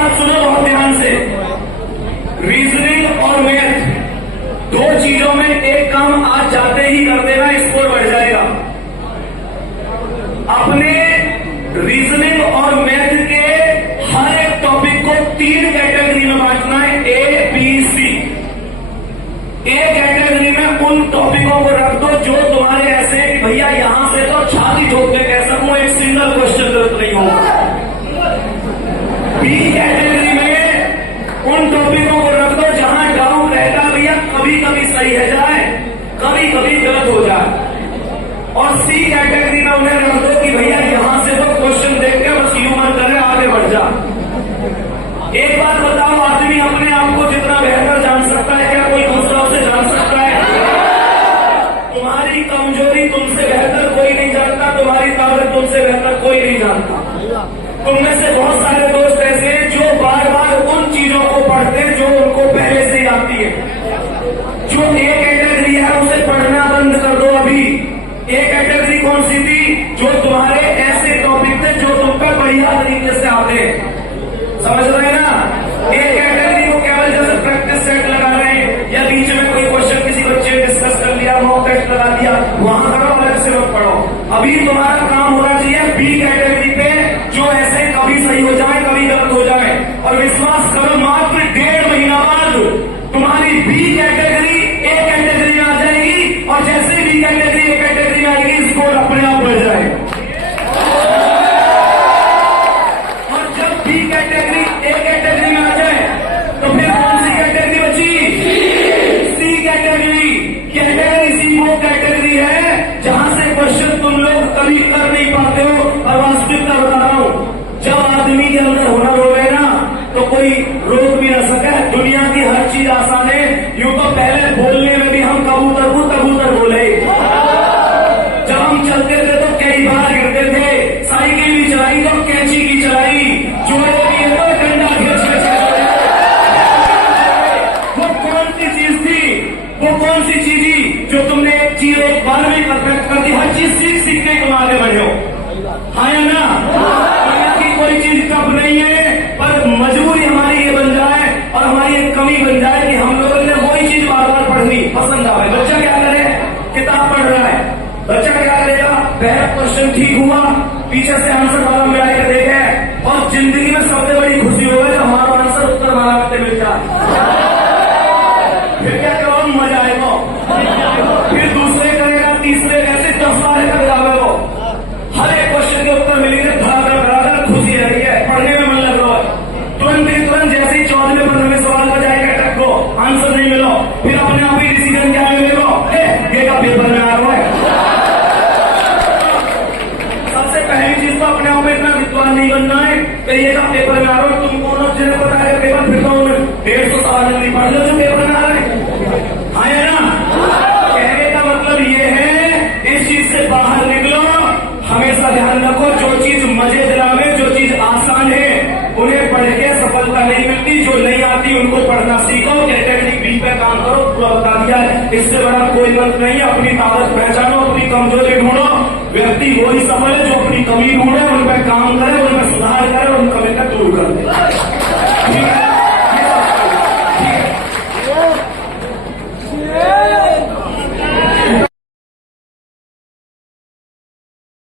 बात सुनो बहुत ध्यान से, रीजनिंग और मैथ दो चीजों में एक काम आज जाते ही कर देना, स्कोर बढ़ जाएगा। अपने रीजनिंग और मैथ के हर एक टॉपिक को 3 कैटेगरी में बांटना है, A B C. A category में उन टॉपिकों को रख दो जो तुम्हारे ऐसे हैं कि भैया यहां से तो छाती ठोक के कह सकूं एक सिंगल क्वेश्चन जरूरत नहीं होगा। बी कैटेगरी में उन टॉपिकों को रख दो जहां डाउट रहता भैया कभी कभी सही है जाए, कभी कभी गलत हो जाए। और सी कैटेगरी में उन्हें रख दो कि भैया यहां से तो क्वेश्चन देख के बस यूं मन करे आगे बढ़ जा। एक बात बताओ, आदमी अपने आप को जितना बेहतर जान सकता है क्या कोई दूसरा उसे जान सकता है? तुम्हारी कमजोरी तुमसे बेहतर कोई नहीं जानता, तुम्हारी ताकत तुमसे बेहतर कोई नहीं जानता। तुममें से बहुत सारे दोस्त ऐसे हैं जो बार बार उन चीजों को पढ़ते हैं जो उनको पहले से ही आती है। जो ए कैटेगरी है उसे पढ़ना बंद कर दो अभी। ए कैटेगरी कौन सी थी? जो तुम्हारे ऐसे टॉपिक थे जो तुम पे बढ़िया तरीके से आते हैं, समझ रहे हैं ना? ए कैटेगरी को केवल जैसे प्रैक्टिस सेट लगा रहे हैं या बीच में कोई क्वेश्चन किसी बच्चे ने डिस्कस कर लिया, मॉक टेस्ट लगा दिया, वहां करो, अलग से मत पढ़ो। अभी तुम्हारा काम होना चाहिए बी कैटेगरी पे, जो ऐसे कभी सही हो जाए कभी गलत हो जाए। और विश्वास करो मात्र 1.5 महीना बाद तुम्हारी बी कैटेगरी ए कैटेगरी में आ जाएगी, और जैसे बी कैटेगरी ए कैटेगरी में आएगी स्कोर अपने आप बढ़ जाएगा। और जब बी कैटेगरी ए कैटेगरी में आ जाए तो फिर कौन सी कैटेगरी बची? सी कैटेगरी। कैटेगरी सी वो कैटेगरी है जहां से क्वेश्चन तुम लोग कभी कर नहीं पाते हो। और वास्तविकता बता रहा हूं, जब आदमी के अंदर हुनर हो गए ना तो कोई रोक भी न सके। दुनिया की हर चीज आसान है। यूं तो पहले बोलने में भी हम कबूतर को कबूतर बोले, जब हम चलते थे तो कई बार गिरते थे, साइकिल भी चलाई तो कैंची की चलाई, जोड़े भी तो डंडा खींच के चलाए। वो कौन सी चीज थी? वो कौन सी चीज थी जो तुमने एक चीज एक बार में परफेक्ट कर दी? हर चीज सीख सीख के तुम आगे बढ़े हो, हाँ या ना? कोई चीज टफ नहीं है, पर मजबूरी हमारी ये बन जाए और हमारी एक कमी बन जाए कि हम लोगों ने वही चीज बार बार पढ़नी पसंद आवे। बच्चा क्या करे? किताब पढ़ रहा है, बच्चा क्या करेगा? पहला क्वेश्चन ठीक हुआ, पीछे से आंसर वाला मिला के देखे, और जिंदगी में सबसे बड़ी खुशी होगा जब हमारा आंसर उत्तर वाला मिल जाए। फिर क्या करो? मजा आएगा। फिर दूसरे करेगा, तीसरे, ऐसे 10 बार करेगा वो। हर एक क्वेश्चन के उत्तर मिलेंगे, खुशी रही है, पढ़ने में मन लग रहा है। तुरंत जैसे ही 14वें-15वें सवाल का जाएगा टक्को, आंसर नहीं मिलो, फिर अपने आप ही डिसीजन क्या ले लो, ये का पेपर में आ रहा है। सबसे पहली चीज तो अपने आप में इतना विद्वान नहीं बनना है कि ये का पेपर में आ रहा है। तुम कौन जिन्हें पता है पेपर, फिर तो 150 सवाल नहीं पढ़ लो जो पेपर में आ रहा है, हाँ या ना? कहने का मतलब ये है इस चीज से बाहर निकलो। हमेशा ध्यान रखो, जो चीज मजे दिलावे, जो चीज आसान है उन्हें पढ़ के सफलता नहीं मिलती, जो नहीं आती उनको पढ़ना सीखो। कैटेगरी बी पे काम करो, पूरा बता दिया है, इससे बड़ा कोई मंत्र नहीं है। अपनी ताकत पहचानो, अपनी कमजोरी ढूंढो। व्यक्ति वही सफल है जो अपनी कमी ढूंढे